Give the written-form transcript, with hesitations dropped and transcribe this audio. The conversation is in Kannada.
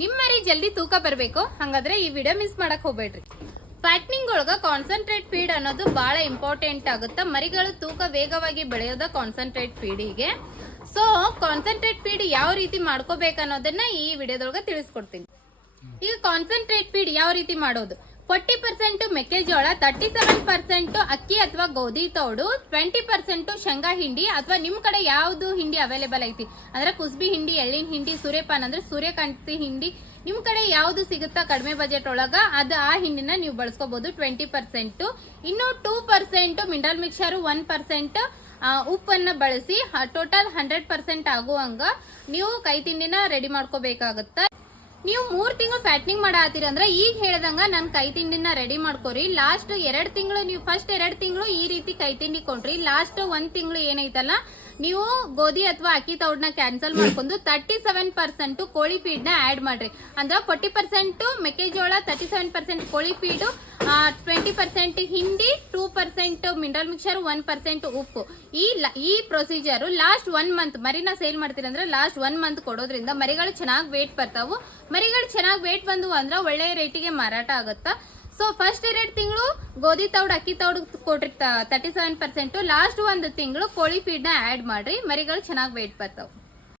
ನಿಮ್ಮ ಮರಿ ಜಲ್ದಿ ತೂಕ ಬರಬೇಕು ಹಂಗಾದ್ರೆ ಈ ವಿಡಿಯೋ ಮಿಸ್ ಮಾಡಕ್ ಹೋಗ್ಬೇಡ್ರಿ. ಫ್ಯಾಟ್ನಿಂಗ್ ಒಳಗ ಕಾನ್ಸಂಟ್ರೇಟ್ ಫೀಡ್ ಅನ್ನೋದು ಬಹಳ ಇಂಪಾರ್ಟೆಂಟ್ ಆಗುತ್ತೆ. ಮರಿಗಳು ತೂಕ ವೇಗವಾಗಿ ಬೆಳೆಯೋದ ಕಾನ್ಸಂಟ್ರೇಟ್ ಫೀಡಿಗೆ. ಸೊ ಕಾನ್ಸಂಟ್ರೇಟ್ ಫೀಡ್ ಯಾವ ರೀತಿ ಮಾಡ್ಕೋಬೇಕು ಅನ್ನೋದನ್ನ ಈ ವಿಡಿಯೋದೊಳಗ ತಿಳಿಸ್ಕೊಡ್ತೀನಿ. ಈಗ ಕಾನ್ಸಂಟ್ರೇಟ್ ಫೀಡ್ ಯಾವ ರೀತಿ ಮಾಡೋದು? 40% ಮೆಕ್ಕೆಜೋಳ, 37% ಅಕ್ಕಿ ಅಥವಾ ಗೋಧಿ ತೌಡು, 20% ಶೇಂಗಾ ಹಿಂಡಿ ಅಥವಾ ನಿಮ್ ಕಡೆ ಯಾವ್ದು ಹಿಂಡಿ ಅವೈಲೇಬಲ್ ಐತಿ ಅಂದ್ರೆ ಕುಸ್ಬಿ ಹಿಂಡಿ, ಎಳ್ಳಿನ ಹಿಂಡಿ, ಸೂರ್ಯಪಾನ ಅಂದ್ರೆ ಸೂರ್ಯಕಾಂತಿ ಹಿಂಡಿ, ನಿಮ್ ಕಡೆ ಯಾವ್ದು ಸಿಗುತ್ತಾ ಕಡಿಮೆ ಬಜೆಟ್ ಒಳಗ ಅದು ಆ ಹಿಂಡಿನ ನೀವು ಬಳಸ್ಕೋಬಹುದು 20%. ಇನ್ನು 2% ಮಿನರಲ್ ಮಿಕ್ಸರ್, 1% ಉಪ್ಪನ್ನ ಬಳಸಿ ಟೋಟಲ್ 100% ಆಗುವಂಗ ನೀವು ಕೈ ತಿಂಡಿನ ರೆಡಿ ಮಾಡ್ಕೋಬೇಕಾಗತ್ತ. ನೀವು 3 ತಿಂಗಳು ಫ್ಯಾಟ್ನಿಂಗ್ ಮಾಡಾತೀರಿ ಅಂದ್ರೆ ಈಗ ಹೇಳ್ದಂಗ ನನ್ ಕೈ ತಿಂಡಿನ ರೆಡಿ ಮಾಡ್ಕೋರಿ. ಲಾಸ್ಟ್ 2 ತಿಂಗಳು ನೀವು ಫಸ್ಟ್ 2 ತಿಂಗಳು ಈ ರೀತಿ ಕೈ ತಿಂಡಿ ಕೊಂಡ್ರಿ. ಲಾಸ್ಟ್ 1 ತಿಂಗಳು ಏನೈತಲ್ಲ ನೀವು ಗೋಧಿ ಅಥವಾ ಅಕ್ಕಿ ತೌಡ್ನ ಕ್ಯಾನ್ಸಲ್ ಮಾಡ್ಕೊಂಡು 37% ಕೋಳಿ ಫೀಡ್ ನ ಆಡ್ ಮಾಡ್ರಿ. ಅಂದ್ರ 40% ಮೆಕ್ಕೆಜೋಳ, 37% ಕೋಳಿ ಫೀಡ್, 20% ಹಿಂಡಿ, 2% ಮಿನರಲ್ ಮಿಕ್ಸರ್, 1% ಉಪ್ಪು. ಈ ಪ್ರೊಸೀಜರ್ ಲಾಸ್ಟ್ 1 ಮಂತ್ ಮರಿನ ಸೇಲ್ ಮಾಡ್ತೀರಿ ಅಂದ್ರೆ ಲಾಸ್ಟ್ 1 ಮಂತ್ ಕೊಡೋದ್ರಿಂದ ಮರಿಗಳು ಚೆನ್ನಾಗಿ ವೇಟ್ ಬರ್ತಾವು. ಮರಿಗಳು ಚೆನ್ನಾಗಿ ವೇಟ್ ಬಂದು ಅಂದ್ರೆ ಒಳ್ಳೆ ರೇಟಿಗೆ ಮಾರಾಟ ಆಗುತ್ತಾ. ಸೊ ಫಸ್ಟ್ 2 ತಿಂಗಳು ಗೋಧಿ ತೌಡ್, ಅಕ್ಕಿ ತೌಡ್ ಕೊಡ್ರಿ 37%. ಲಾಸ್ಟ್ 1 ತಿಂಗಳು ಕೋಳಿ ಫೀಡ್ ನ ಆಡ್ ಮಾಡ್ರಿ, ಮರಿಗಳು ಚೆನ್ನಾಗಿ ವೇಟ್ ಬರ್ತಾವ.